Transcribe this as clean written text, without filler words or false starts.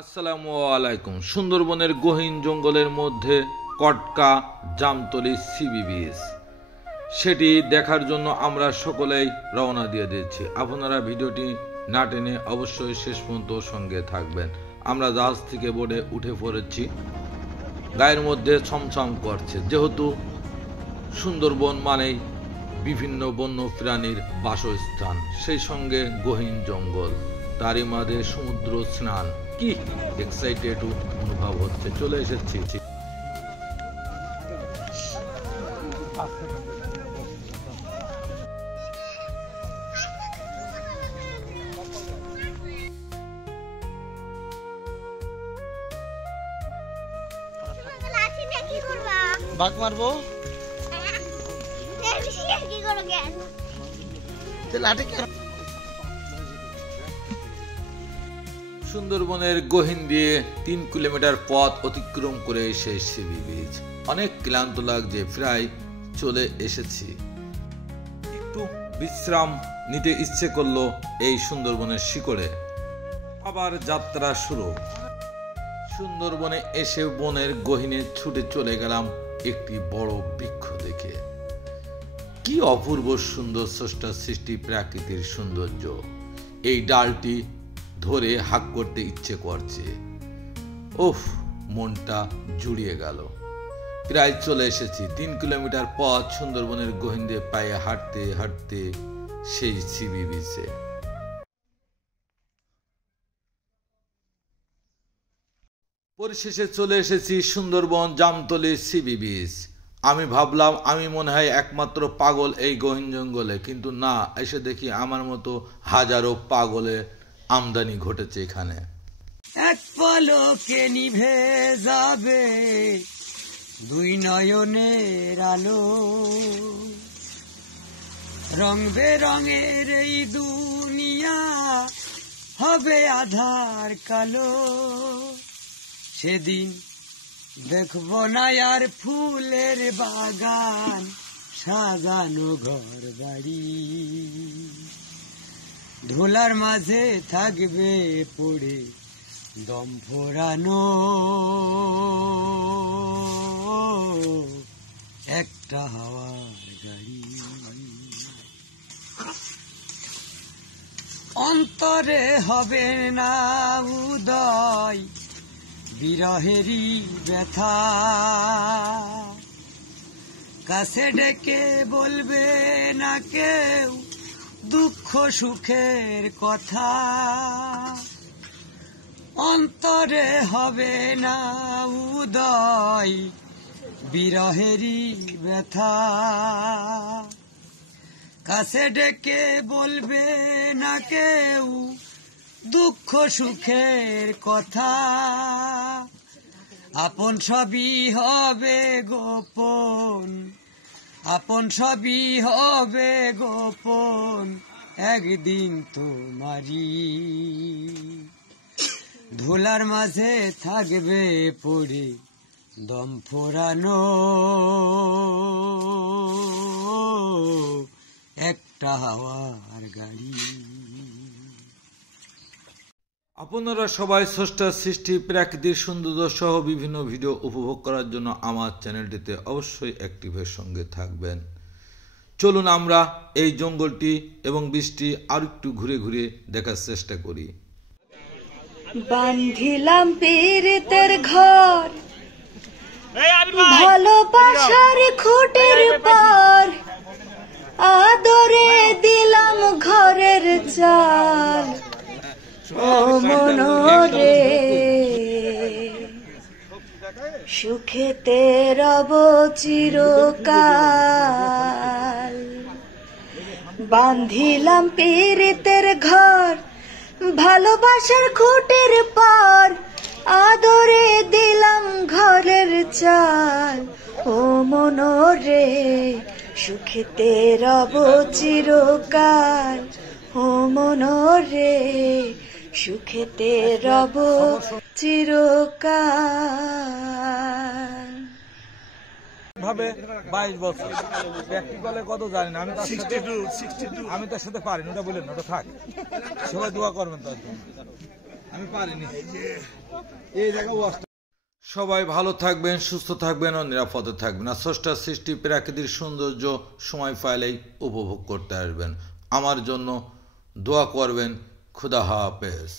আসসালামু আলাইকুম। সুন্দরবনের গহীন জঙ্গলের মধ্যে কটকা জামতলী সিবি বিচ, সেটি দেখার জন্য আমরা সকলেই রওনা দিয়ে দিচ্ছি। আপনারা ভিডিওটি না টেনে অবশ্যই শেষ পর্যন্ত সঙ্গে থাকবেন। আমরা জাহাজ থেকে বোর্ডে উঠে পড়েছি। গায়ের মধ্যে ছমছম করছে, যেহেতু সুন্দরবন মানেই বিভিন্ন বন্য প্রাণীর বাসস্থান, সেই সঙ্গে গহীন জঙ্গল, তারই মাঝে সমুদ্র স্নান। কি এক্সাইটেড অনুভব হচ্ছে। চলে এসেছি বাঘ মারবো সুন্দরবনের গহীন দিয়ে 3 কিলোমিটার পথ অতিক্রম করে এসে সিবি বিচ। অনেক ক্লান্ত লাগছে, প্রায় চলে এসেছি। একটু বিশ্রাম নিতে ইচ্ছে করলো এই সুন্দরবনের শিকড়ে। আবার যাত্রা শুরু। সুন্দরবনে এসে বনের গহীনে ছুটে চলে গেলাম একটি বড় বৃক্ষ দেখে। কি অপূর্ব সুন্দর স্রষ্টার সৃষ্টি, প্রাকৃতিক সৌন্দর্য। এই ডালটি ধরে হাঁক করতে ইচ্ছে করছে। ওফ, মনটা জুড়িয়ে গেল। প্রায় চলে এসেছি। 3 কিলোমিটার পথ সুন্দরবনের গহীন দিয়ে পায়ে হাঁটতে হাঁটতে সেই সিবি বিচে। পরিশেষে চলে এসেছি সুন্দরবন জামতলী সিবি বিচ। আমি ভাবলাম আমি মনে হয় একমাত্র পাগল এই গহীন জঙ্গলে, কিন্তু না, এসে দেখি আমার মতো হাজারো পাগলের আমদানি ঘটেছে এখানে। এক পলকে নিভে যাবে দুই নয়নের আলো, রং বেরঙের এই দুনিয়া হবে আধার কালো। সেদিন দেখবো না আর ফুলের বাগান, সাজানো ঘর বাড়ি, ধুলার মাঝে থাকবে পড়ে দম ফোরানো একটা হাওয়ার গাড়ি। অন্তরে হবে না উদয় বিরহেরই ব্যথা, কাছে ডেকে বলবে না কেউ দুঃখ সুখের কথা। অন্তরে হবে না উদয় বিরহেরই ব্যথা, কাছে ডেকে বলবে না কেউ দুঃখ সুখের কথা। আপন সবই হবে গোপন, আপন সবই হবে গোপন, একদিন তোমারি ধুলার মাঝে থাকবে পড়ে দম ফোরানো একটা হাওয়ার গাড়ি। আপনারা সবাই স্রষ্টার সৃষ্টি, প্রাকৃতিক সৌন্দর্য সহ বিভিন্ন ভিডিও উপভোগ করার জন্য আমার চ্যানেলটিতে অবশ্যই অ্যাক্টিভের সঙ্গে থাকবেন। চলুন আমরা এই জঙ্গলটি এবং বৃষ্টি আর একটু ঘুরে ঘুরে দেখার চেষ্টা করি। বান্ধিলাম পীড়িতের ঘর, ভালোবাসার খুঁটির পার, আদরে দিলাম ঘরের চাল। ও মনরে সুখেতে রব চিরকাল। বান্ধিলাম পীড়িতের ঘর, ভালোবাসার খুঁটির পার, আদরে দিলাম ঘরের চাল। ও মনরে সুখেতে রব চিরকাল। ও মনরে সুখেতে রব চিরকাল। ভাবে 22 বছর প্র্যাকটিক্যালে কত জানি না, আমি তার সাথে পারি না, ওটা বলেন, ওটা থাক, সবাই দোয়া করবেন তার জন্য। আমি পারিনি এই জায়গা সবাই ভালো থাকবেন, সুস্থ থাকবেন ও নিরাপদে থাকবেন। আর স্রষ্টার সৃষ্টি প্রাকৃতিক সৌন্দর্য সময় পাইলেই উপভোগ করতে আসবেন। আমার জন্য দোয়া করবেন। খুদা হাফেজ।